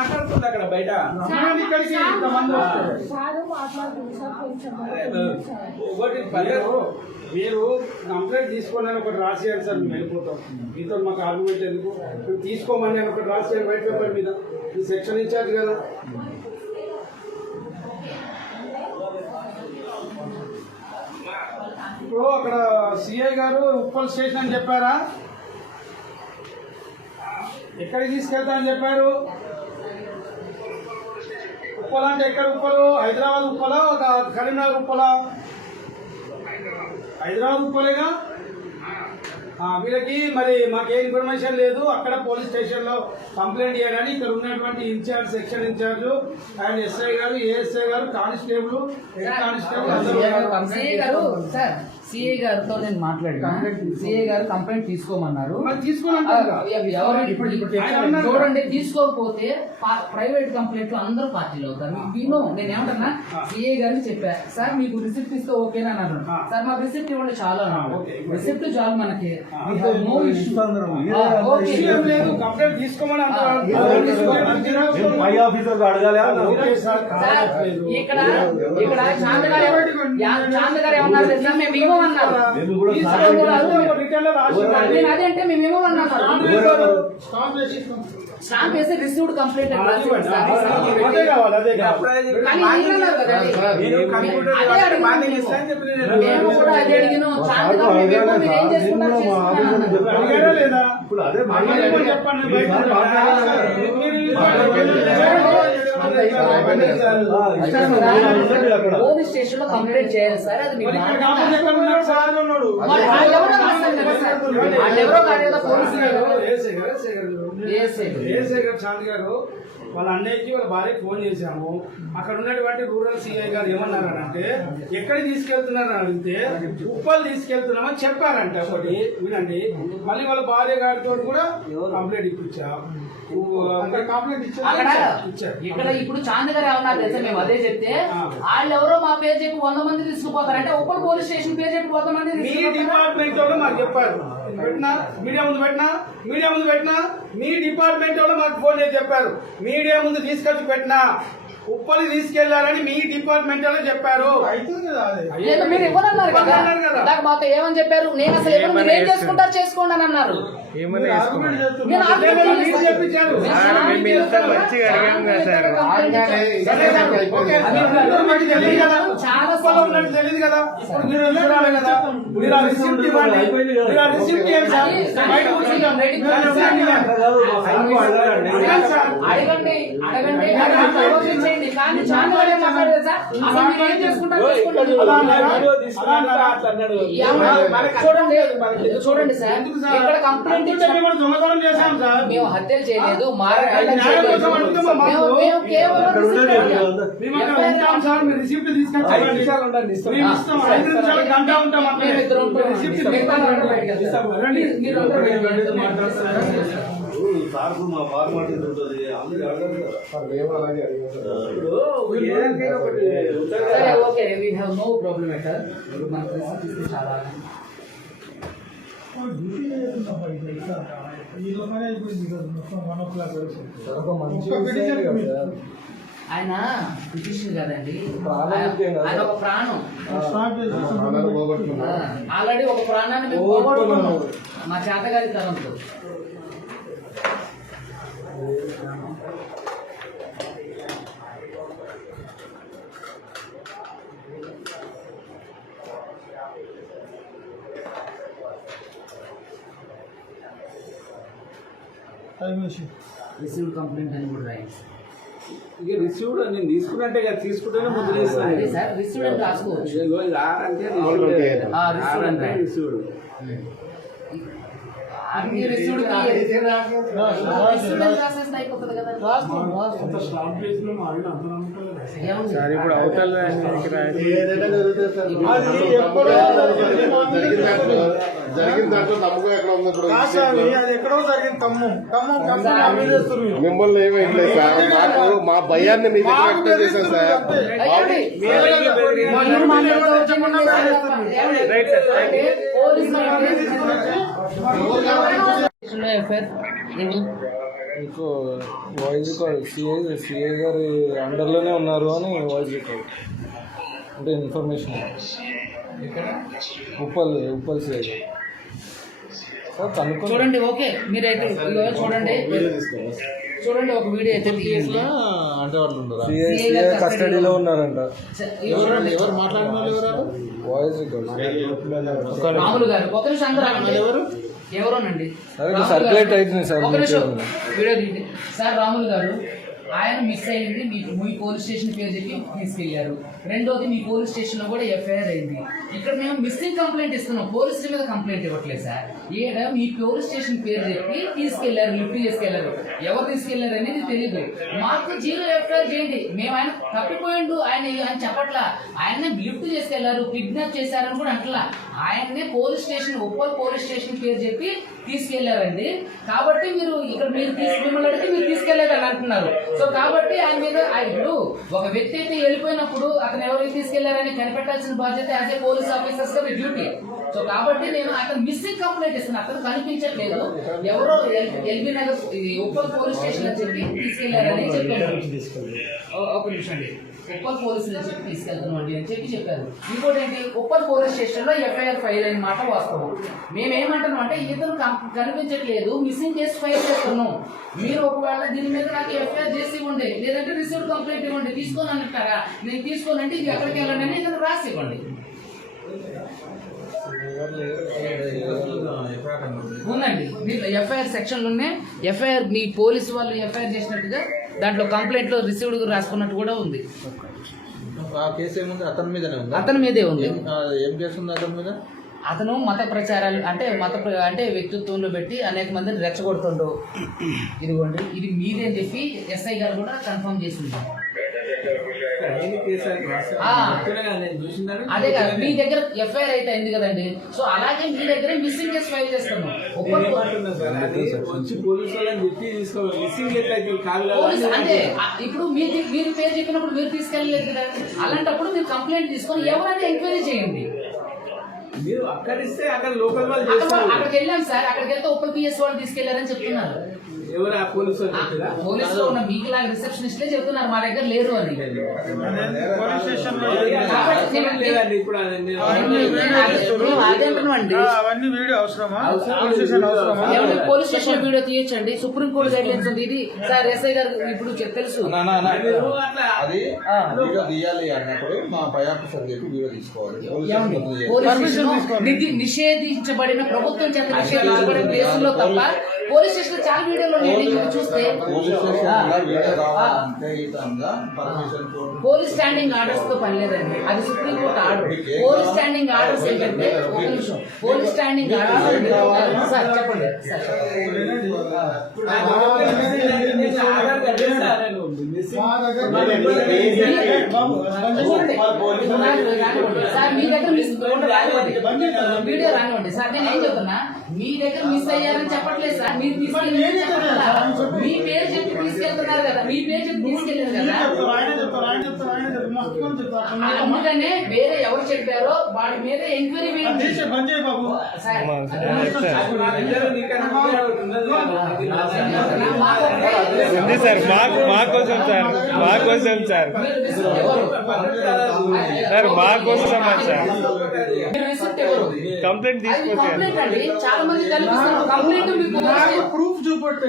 మాట్లాడుతుంది అక్కడ బయట ఇక్కడికి మీరు కంప్లైంట్ తీసుకోమని ఒకటి రాసేయాలి సార్. మేము వెళ్ళిపోతాం. మీతో మాకు ఆర్గ్యుమెంట్ ఎందుకు? తీసుకోమని అని ఒకటి రాసేయాలి వైట్ పేపర్ మీద. మీ సెక్షన్ ఇన్ఛార్జ్ కదా. ఇప్పుడు అక్కడ సిఐ గారు ఉప్పల్ స్టేషన్ అని చెప్పారా? ఎక్కడికి తీసుకెళ్తా అని చెప్పారు? ఉప్పల్ అంటే ఎక్కడ ఉప్పలు? హైదరాబాద్ ఉప్పలా కరీంనగర్ ఉప్పలా? హైదరాబాద్ ఉప్పలేగా. వీళ్ళకి మరి మాకే ఇన్ఫర్మేషన్ లేదు. అక్కడ పోలీస్ స్టేషన్ లో కంప్లైంట్ చేయడానికి ఇక్కడ ఉన్నటువంటి in charge, section in charge and SI గారు, ఏఎస్ఐ గారు, కానిస్టేబుల్, హెడ్ కానిస్టేబుల్ సిఐ గారితో నేను మాట్లాడాను. సిఐ గారు కంప్లైంట్ తీసుకోమన్నారు. చూడండి, తీసుకోకపోతే ప్రైవేట్ కంప్లైంట్ లో అందరూ పార్టీలు అవుతారు. నేను ఏమంటున్నా, సిఐ గారిని చెప్పా, సార్ మీకు రిసిప్ట్ ఇస్తే ఓకేనా అన్నారు. సార్ మాకు రిసిప్ట్ ఇవ్వండి చాలు అన్నారు. రిసిప్ట్ చాలు మనకి. No issue. కంప్లైంట్ తీసుకోమని ఇక్కడ చాంద్ గారు ఏమన్నారు తెలుసా? మేము ఇవ్వమన్నారు. అదేంటే మేము ఇవ్వమన్నారు. స్టాంప్ వేసి రిసీవ్డ్ కంప్లైంట్ మేము కూడా అదే అడిగినాం. చాంద్ గారు మీరు ఏం చేసుకున్నారు పోలీస్ స్టేషన్ లో కంప్లైంట్ చేయాలి సార్. అది చాంద్ గారు వాళ్ళ అన్నయ్యకి వాళ్ళ భార్యకి ఫోన్ చేశాము. అక్కడ ఉన్నటువంటి రూరల్ సిఐ గారు ఏమన్నారు అంటే, ఎక్కడికి తీసుకెళ్తున్నారు అని అడిగితే ఉప్పల్ తీసుకెళ్తున్నామని చెప్పారంట. ఒకటి వినండి. మళ్ళీ వాళ్ళ భార్య గారితో కూడా కంప్లైంట్ ఇప్పించాం. ఇక్కడ ఇప్పుడు చాంద్ గారు ఏమన్నారు తెలుసా? మేము అదే చెప్తే వాళ్ళు ఎవరో మా పేరు చెప్పి 100 మంది తీసుకుపోతారంటే ఉప్పల్ పోలీస్ స్టేషన్ పేరు చెప్పి 100 మంది మీ డిపార్ట్మెంట్ వాళ్ళు మాకు చెప్పారు. పెట్టినా మీడియా ముందు పెట్టినా మీ డిపార్ట్మెంట్ వాళ్ళు మాకు ఫోన్ చేసి చెప్పారు. మీడియా ముందు తీసుకొచ్చి పెట్టినా ఉప్పలి తీసుకెళ్లారని మీ డిపార్ట్మెంట్ వాళ్ళు చెప్పారు. మీరు ఇవ్వనన్నారు కదా. మాకు ఏమని చెప్పారు? నేను అసలు ఎవరు ఏం చేసుకుంటారు చేసుకోండి అని అన్నారు. తెలియదు కదా. అడగండి కానీ చాలా చూడండి సార్, ఇక్కడ కంప్లైంట్ మేము హత్యలు చేయలేదు, మారకాండం చేయలేదు. Okay, we have no problem at all. చాలా ఆయన పిటిషన్ కదండి, ఆయన ఒక ప్రాణం ఆల్రెడీ ఒక ప్రాణాన్ని మేము పోగొట్టుకున్నాం మా చేతగారి తరంతో. రిసీవ్డ్ కంప్లైంట్ అని కూడా రాయండి. ఇక రిసీవ్డ్ నేను తీసుకున్నట్టే కదా, తీసుకుంటేనే ముందు చేస్తాను సార్. రిసీవ్డ్ అని రాసుకోవచ్చు. రిసీవ్డ్ సార్ ఇప్పుడు అవతల జరిగిన దాంట్లో నమ్మకం ఎక్కడ ఉంది? మిమ్మల్ని ఏమైంది సార్? మాకు మా భయాన్ని మీ దగ్గర వ్యక్తం చేశాను సార్. మీకు వాయిస్ రికార్డ్ సిఐ గారి అండర్లోనే ఉన్నారు అని వాయిస్ రికార్డ్ అంటే ఇన్ఫర్మేషన్ ఉప్పల్ సిఐ గారు సార్ కనుక్కొని చూడండి ఓకే మీరైతే ఇదిగో చూడండి చూడండి ఒక వీడియో అయితే తీయండి. అంటే వాళ్ళు ఉన్నారు CI సిఐ కస్టడీలో ఉన్నారంట ఎవరు మాట్లాడిన వాయిస్ రికార్డ్ రాములు గారు ఒక నిమిషం అందరూ ఆగండి. ఎవరోనండి సరే, రాములు సర్క్యులేట్ గారు. అవుతుంది సార్, ఒక నిమిషం మీకు. వీడియో తీయండి. సార్ రాములు గారు ఆయన మిస్ అయింది మీ పోలీస్ స్టేషన్ పేరు చెప్పి తీసుకెళ్లారు. రెండోది మీ పోలీస్ స్టేషన్ లో కూడా ఎఫ్ఐఆర్ అయింది. ఇక్కడ మేము మిస్సింగ్ కంప్లైంట్ ఇస్తున్నాం, పోలీసుల మీద కంప్లైంట్ ఇవ్వట్లేదు సార్. ఈడ మీ పోలీస్ స్టేషన్ పేరు చెప్పి తీసుకెళ్లారు, లిఫ్ట్ చేసుకెళ్లారు. ఎవరు తీసుకెళ్లారు అనేది తెలియదు. మాకు 0 ఎఫ్ఐఆర్ చేయండి. మేము ఆయన తప్పిపోయిండు ఆయన చెప్పట్లా. ఆయన్నే లిఫ్ట్ చేసుకెళ్లారు, కిడ్నాప్ చేశారని కూడా అంటలా. ఆయన్నే police station Uppal police station పేరు చెప్పి తీసుకెళ్లారండి. కాబట్టి మీరు ఇక్కడ మిమ్మల్ని అడిగితే మీరు తీసుకెళ్లారని అంటున్నారు. సో కాబట్టి ఆయన మీద ఇప్పుడు ఒక వ్యక్తి అయితే వెళ్ళిపోయినప్పుడు అతను ఎవరికి తీసుకెళ్లారని కనిపెట్టాల్సిన బాధ్యత యాజ్ ఏ పోలీస్ ఆఫీసర్స్ గా మీ డ్యూటీ. సో కాబట్టి నేను అతను మిస్సింగ్ కంప్లైంట్ ఇస్తున్నాను, అతను కనిపించట్లేదు, ఎవరో LB Nagar Uppal police station అని చెప్పి తీసుకెళ్లారని చెప్పారు. ఒక నిమిషం అండి, ఉప్పల్ పోలీసులు అని చెప్పి తీసుకెళ్తున్నాం అండి అని చెప్పారు. ఇంకోటి ఏంటి, ఉప్పల్ పోలీస్ స్టేషన్ లో ఎఫ్ఐఆర్ ఫైల్ అయిన మాట వాస్తవం. మేమేమంటున్నాం అంటే ఇతను కనిపించట్లేదు, మిస్సింగ్ కేసు ఫైల్ చేస్తున్నాం. మీరు ఒకవేళ దీని మీద నాకు ఎఫ్ఐఆర్ చేసి ఇవ్వండి, లేదంటే రిసీవ్డ్ కంప్లైంట్ ఇవ్వండి. తీసుకోని అంటారా, నేను తీసుకోనంటే ఇది ఎక్కడికి వెళ్ళండి అని ఇతను రాసి ఇవ్వండి. ఉందండి దీంట్లో ఎఫ్ఐఆర్ సెక్షన్ లోనే ఎఫ్ఐఆర్ మీ పోలీసు వాళ్ళు ఎఫ్ఐఆర్ చేసినట్టుగా దాంట్లో కంప్లైంట్ లో రిసీవ్డ్ రాసుకున్నట్టు కూడా ఉంది. ఆ కేసు ఏముంది అతని మీదనే ఉంది. అతని మీదే ఉంది. ఏం కేసు ఉంది అతని మీద? అతను మత ప్రచారాలు అంటే వ్యక్తిత్వంలో పెట్టి అనేక మందిని రెచ్చగొడుతుండు. ఇదిగోండి ఇది మీదే అని చెప్పి ఎస్ఐ గారు కూడా కన్ఫర్మ్ చేసింది. అదే కదా మీ దగ్గర ఎఫ్ఐఆర్ అయితే అయింది కదండి. సో అలాగే మీ దగ్గర మిస్సింగ్ కేసు ఫైల్ చేస్తాము. అంటే ఇప్పుడు మీరు పేరు చెప్పినప్పుడు మీరు తీసుకెళ్ళలేదు కదా, అలాంటప్పుడు మీరు కంప్లైంట్ తీసుకొని ఎవరైనా ఎంక్వైరీ చేయండి. మీరు అక్కడిస్తే అక్కడ లోకల్ వాళ్ళు అక్కడికి వెళ్ళాం సార్, అక్కడికి వెళ్తే ఉప్పల్ పిఎస్ వాళ్ళు తీసుకెళ్లారని చెప్తున్నారు. ఎవరు ఆ పోలీసు పోలీసులో ఉన్న మీకు లాగా రిసెప్షనిస్ట్లే చెప్తున్నారు మా దగ్గర లేరు అని. లేదండి ఇప్పుడు అదేంటండి అవన్నీ వీడియో అవసరమా? పోలీస్ స్టేషన్ వీడియో తీయచ్చండి, సుప్రీం కోర్టు గైడ్ లైన్స్ ఉంది. ఇది సార్ ఎస్ఐ గారు ఇప్పుడు తెలుసు. అది వీడియో తీయాలి అన్నప్పుడు మా పై ఆఫీసర్ చెప్పి వీడియో తీసుకోవాలి. పోలీస్ నిషేధించబడిన ప్రభుత్వం చేత నిషేధించబడిన ప్లేసుల్లో తప్ప పోలీస్ స్టేషన్ లో చాలా వీడియోలు ఉన్నాయండి చూస్తే. పోలీస్ స్టాండింగ్ ఆర్డర్స్ తో పని లేదండి, అది supreme court order. Police standing orders ఏంటంటే ఒక నిమిషం, పోలీస్ స్టాండింగ్ ఆర్డర్స్ సార్ చెప్పండి సార్. మీ దగ్గర వీడియో రానివ్వండి సార్. నేను ఏం చెప్తున్నా, మీ దగ్గర మిస్ అయ్యారని చెప్పట్లేదు సార్. మీరు మీ పేరు చెప్పి తీసుకెళ్తున్నారు కదా, మీ పేరు చెప్పి తీసుకెళ్ళారు కదా. అందుకనే వేరే ఎవరు చెప్పారో వాడి మీద ఎంక్వైరీ వేయండి సార్. ఉంది సార్, మా కోసం సార్, మా కోసం సార్, సార్ మా కోసం సార్. కంప్లైంట్ తీసుకోండి, చాలా మంది కనిపిస్తారు కంప్లైంట్ ప్రూఫ్ చూపెడితే